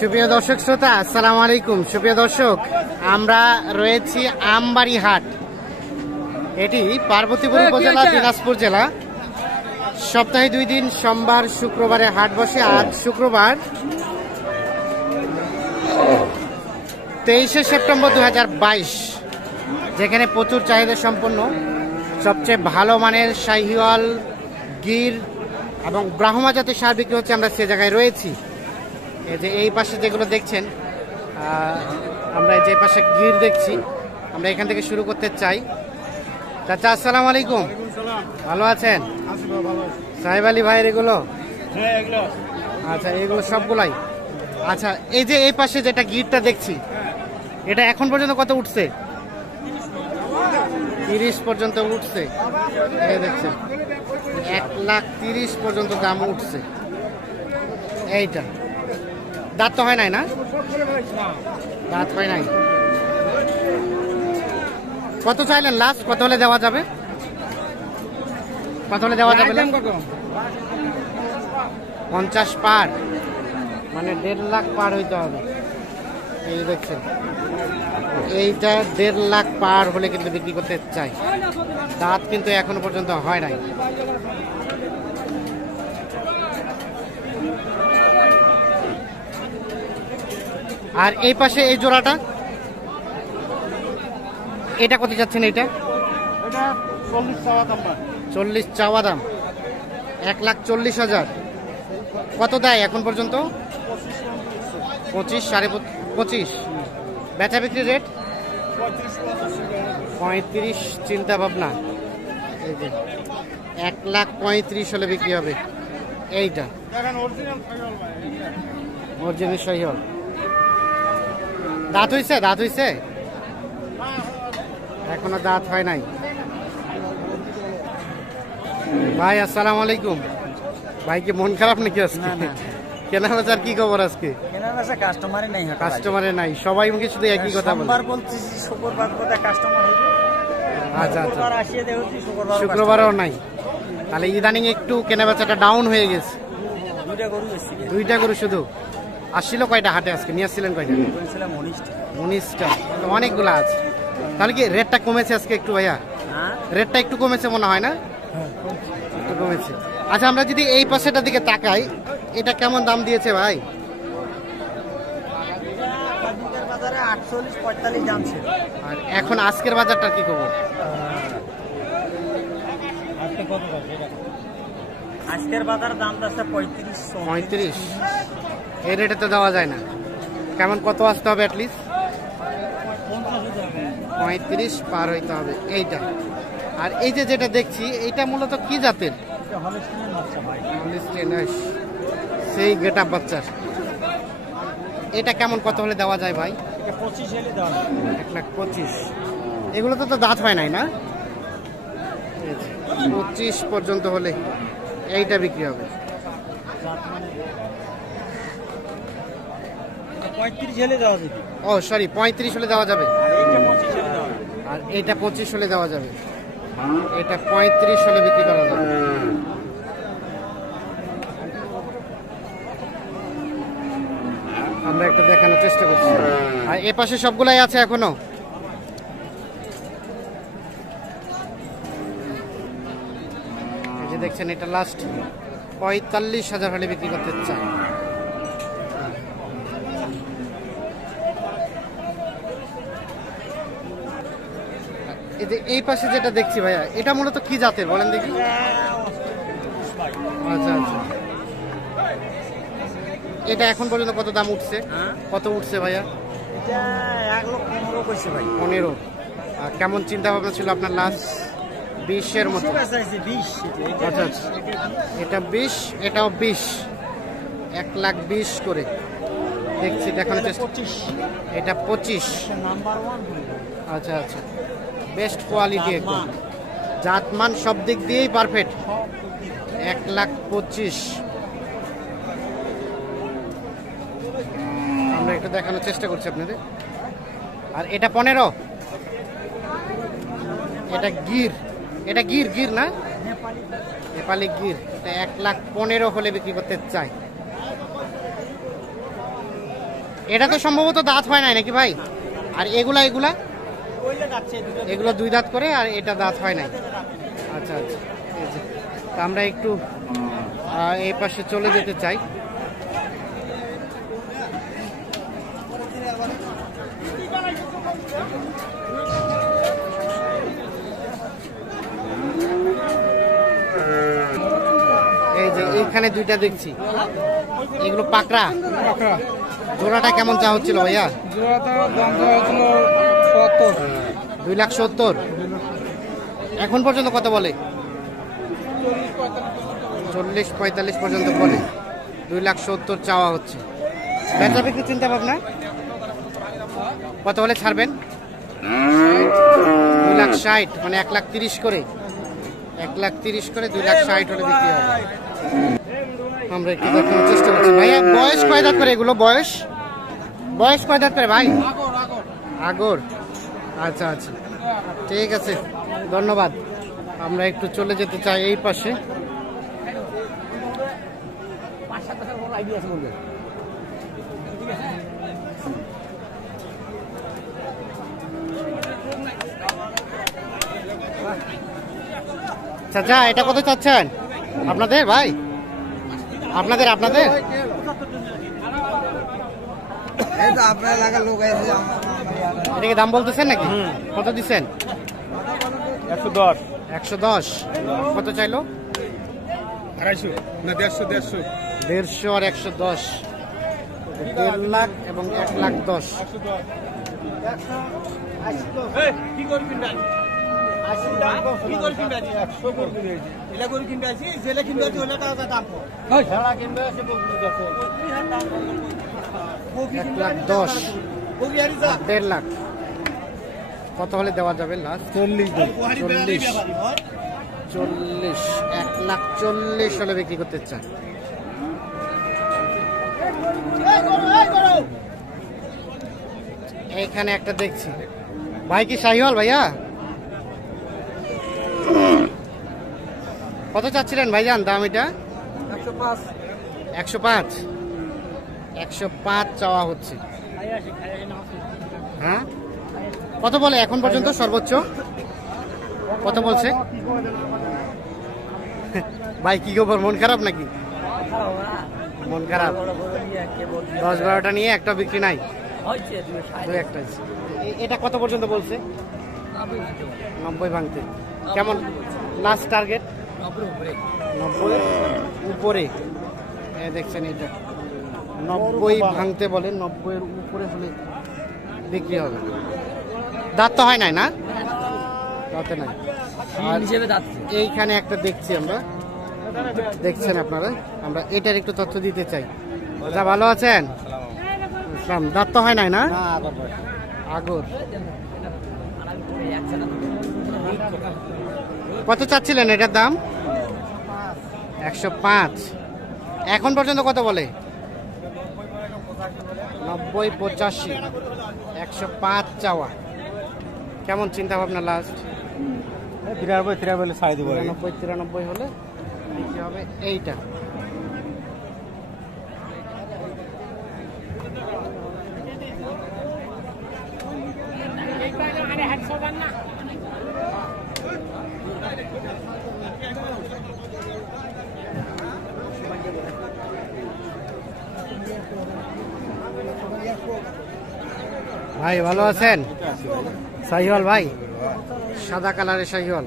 সুপ্রিয় দর্শক শ্রোতা, আসসালামু আলাইকুম। সুপ্রিয় দর্শক, আমরা রয়েছি আমবাড়ি হাট। এটি পার্বতীপুর উপজেলা, দিনাজপুর জেলা। সপ্তাহে 2 দিন, সোমবার শুক্রবারে হাট বসে। আজ শুক্রবার 23শে সেপ্টেম্বর 2022, যেখানে প্রচুর চাহিদা সম্পন্ন সবচেয়ে ভালো মানের শাহিওয়াল, গির এবং ব্রাহ্মা জাতের সার বিক্রি হচ্ছে। আমরা সে জায়গায় রয়েছি। এই যে এই পাশে যেগুলো দেখছেন, আমরা যে পাশে গির দেখছি, আমরা এখান থেকে শুরু করতে চাই। চাচা আসসালামু আলাইকুম, ভালো আছেন? সাহেব আলী ভাইয়ের এগুলো? আচ্ছা, এগুলো সবগুলাই। আচ্ছা, এই যে এই পাশে যেটা গিরটা দেখছি, এটা এখন পর্যন্ত কত উঠছে? 30 পর্যন্ত উঠছে। এই দেখছেন 1,30,000 পর্যন্ত দাম উঠছে। এইটা দাঁত তো হয় নাই না? দাঁত হয় নাই। কত চাইলেন লাস্ট? কত হলে দেওয়া যাবে? কত হলে দেওয়া যাবে? 50 পার, মানে 1.5 লাখ পার হইতে হবে। এই দেখছেন, এইটা 1.5 লাখ পার হলে কিন্তু বিক্রি করতে চাই। দাঁত কিন্তু এখনো পর্যন্ত হয় নাই। আর এই পাশে এই জোড়াটা, এটা কত যাচ্ছেন? এটা 40 চাওয়া দাম। 1,40,000। কত দেয় এখন পর্যন্ত? 25, 25.5। বেচা বিক্রি রেট 35 চিন্তা ভাবনা। এই যে 1,35,000 হলে বিক্রি হবে। এইটা অরিজিনাল শাহিওয়াল। দাঁত হইছে? দাঁত হইছে? এখনো দাঁত হয় নাই। ভাই আসসালামু আলাইকুম। ভাই কি মন খারাপ নাকি আজকে? কেনা বেচার কি খবর আজকে? কেনা বেচা কাস্টমারই নাই। কাস্টমারে নাই, সবাই মুখে শুধু একই কথা বলে। সোমবার বলতেছি, শুক্রবার কোথায় কাস্টমার হইবে? আচ্ছা আচ্ছা, আসিয়ে দেখছি শুক্রবারও নাই। তাহলে ইদানিং একটু কেনা বেচাটা ডাউন হয়ে গেছে। 2টা গরু শুধু আসছিল। কয়টা হাটে আজকে নিয়ে আসছিলেন? কয়টা? 19টা। অনেকগুলো আছে। তাহলে কি রেটটা কমেছে আজকে একটু ভাইয়া? রেটটা একটু কমেছে মনে হয় না? একটু কমেছে। আচ্ছা, আমরা যদি এই পাশেটার দিকে তাকাই, এটা কেমন দাম দিয়েছে ভাই? 48-45 দাম ছিল। আর এখন আজকের বাজারটার কি খবর? আজকের বাজার দাম আছে 35। এই রেটে তো দেওয়া যায় না। কেমন কত আসতে হবে? অ্যাটলিস্ট 35 পার হইতে হবে। এইটা। আর এই যে যেটা দেখছি, এইটা মূলত কি জাতের? সেই গেট আপ বাচ্চার। এটা কেমন কত হলে দেওয়া যায় ভাই? 1,25,000। এগুলো তো দাঁত হয় নাই না? 25 পর্যন্ত হলে এইটা বিক্রি হবে। 35 হলে দেওয়া যাবে। ও সরি, 35 হলে দেওয়া যাবে। আর এইটা 25 হলে দেওয়া যাবে। এটা 35 হলে বিক্রি করা যাবে। আমরা একটা দেখানোর চেষ্টা করছি। আর এ পাশে সবগুলাই আছে এখনো। এই যে দেখছেন, এটা লাস্ট 45,000 হলে বিক্রি করতে চাই। এই যে এই পাশে যেটা দেখছি ভাইয়া, এটা মূলত কি জাতের বলেন দেখি? আচ্ছা আচ্ছা, এটা এখন পর্যন্ত কত দাম উঠছে? কত উঠছে ভাইয়া? এটা 1,15,000 কইছে ভাই। 15। আর কেমন চিন্তা ভাবনা ছিল আপনার? লাস্ট 20-এর মতো। আচ্ছা আচ্ছা, এটা 20, এটাও 20। 1,20,000 করে দেখছি, দেখানোর চেষ্টা। এটা 25। আচ্ছা আচ্ছা, বেস্ট কোয়ালিটি, একদম জাতমান সব দিক দিয়েই পারফেক্ট। 1,25,000 আমরা একটু দেখানোর চেষ্টা করছি আপনাদের। আর এটা 15। এটা গির, এটা গির গির না, নেপালি গির। এটা 1,15,000 হলে বিক্রি করতে চাই। এটা তো সম্ভবত দাঁত হয় নাই নাকি ভাই? আর এগুলা এগুলা এগুলো 2 দাঁত করে, আর এটা দাঁত হয় নাই। আচ্ছা আচ্ছা, এই যে। তা আমরা একটু এই পাশে চলে যেতে চাই। এই যে এইখানে 2টা দেখছি, এগুলো পাকড়া। জোড়াটা কেমন চা হচ্ছিল ভাইয়া? জোড়াটা দাম হচ্ছিল 2,70,000। এখন পর্যন্ত কত বলে? 40-45 পর্যন্ত বলে। 2,70,000 চাওয়া হচ্ছে। বেচা বিক্রি চিন্তা ভাবনা কত বলে ছাড়বেন? 2,60,000, মানে 1,30,000 করে। 1,30,000 করে 2,60,000 হলে বিক্রি হবে। আমরা একটু দেখানোর চেষ্টা করছি। ভাইয়া বয়স কয় দাঁত করে এগুলো? বয়স কয় দাঁত করে ভাই? আগর। আচ্ছা আচ্ছা, ঠিক আছে, ধন্যবাদ। আমরা একটু চলে যেতে চাই এই পাশে। চাচা এটা কত চাচ্ছেন আপনাদের ভাই? আপনাদের এটাকে দাম বলতেছেন নাকি? কত দিচ্ছেন? 110। 110। কত চাইলো? 250 না 150 150 আর 110, 1.5 লাখ এবং 1,10,000। কি করবি না? কি করবি না? 100 করবি না। এলা করে কিনতে আসি, জেলে কিনতে আসি, ওলা টাকা দাম কম। ওই ছাড়া কিনবে সে বকরি দেখো। 1,10,000, 1.5 লাখ। কত হলে দেওয়া যাবে লাস্ট? 40। 1,40,000 হলে বিক্রি করতে চান। এইখানে একটা দেখছি ভাই, কি শাহিওয়াল ভাইয়া? কত চাচ্ছিলেন ভাইজান দাম এটা? 105। 105 চাওয়া হচ্ছে। হ্যাঁ, কত বলে এখন পর্যন্ত সর্বোচ্চ? কত বলছে ভাই? কি খবর, মন খারাপ নাকি? মন খারাপ। 10-12টা নিয়ে একটা বিক্রি নাই, 2-1টা। এটা কত পর্যন্ত বলছে? 90 ভাঙতে। কেমন লাস্ট টার্গেট? 90 উপরে। দেখছেন এটা 90 ভাঙতে বলে, 90-এর উপরে হলে বিক্রি হবে। দাঁত তো হয় নাই না? দাঁতে নাই। আর এইখানে একটা দেখছি আমরা, দেখছেন আপনারা, আমরা এটার একটু তথ্য দিতে চাই। যা ভালো আছেন? দাঁত তো হয় নাই না? আগর। কত চাচ্ছিলেন এটার দাম? 105। এখন পর্যন্ত কত বলে? 90-85। 105 চাওয়া। কেমন চিন্তা ভাবনা লাস্ট? 93 হলে ছাই দেব। 93 হলে কি হবে? এইটা ভাই ভালো আছেন? শাহিওয়াল ভাই, সাদা কালারের শাহিওয়াল।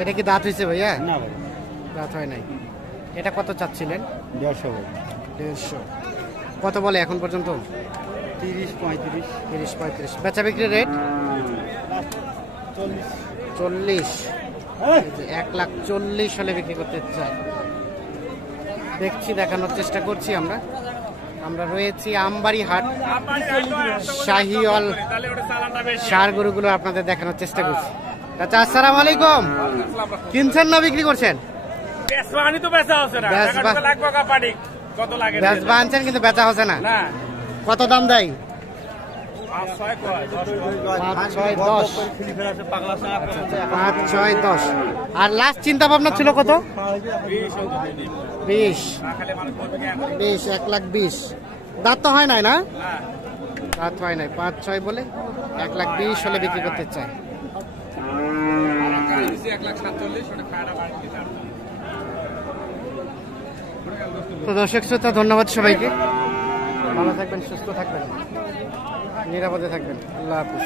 এটা কি দাঁত হয়েছে ভাইয়া? না, দাঁত হয় নাই। এটা কত চাচ্ছিলেন? 150। কত বলে এখন পর্যন্ত? 30-35। বেচা বিক্রির রেট 40। 1,40,000 হলে বিক্রি করতে চাই। দেখছি, দেখানোর চেষ্টা করছি। আমরা রয়েছি আমবাড়ি হাট। শাহিওয়াল ষাঁড় গরুগুলো আপনাদের দেখানোর চেষ্টা করছি। আচ্ছা, আসসালামু আলাইকুম। কিনছেন না বিক্রি করছেন? বেচবা আনছেন কিন্তু বেচা হচ্ছে না। কত দাম দেয়? 5-6-10। 5-6-10। আর লাস্ট চিন্তা ভাবনা ছিল কত? 20। 1,20,000। দাঁত তো হয় নাই না? দাঁত হয় নাই, 5-6 বলে 1,20,000 হলে বিক্রি করতে চায়। তো দর্শক শ্রোতা, ধন্যবাদ সবাইকে। ভালো থাকবেন, সুস্থ থাকবেন, নিরাপদে থাকবেন। আল্লাহ হাফিজ।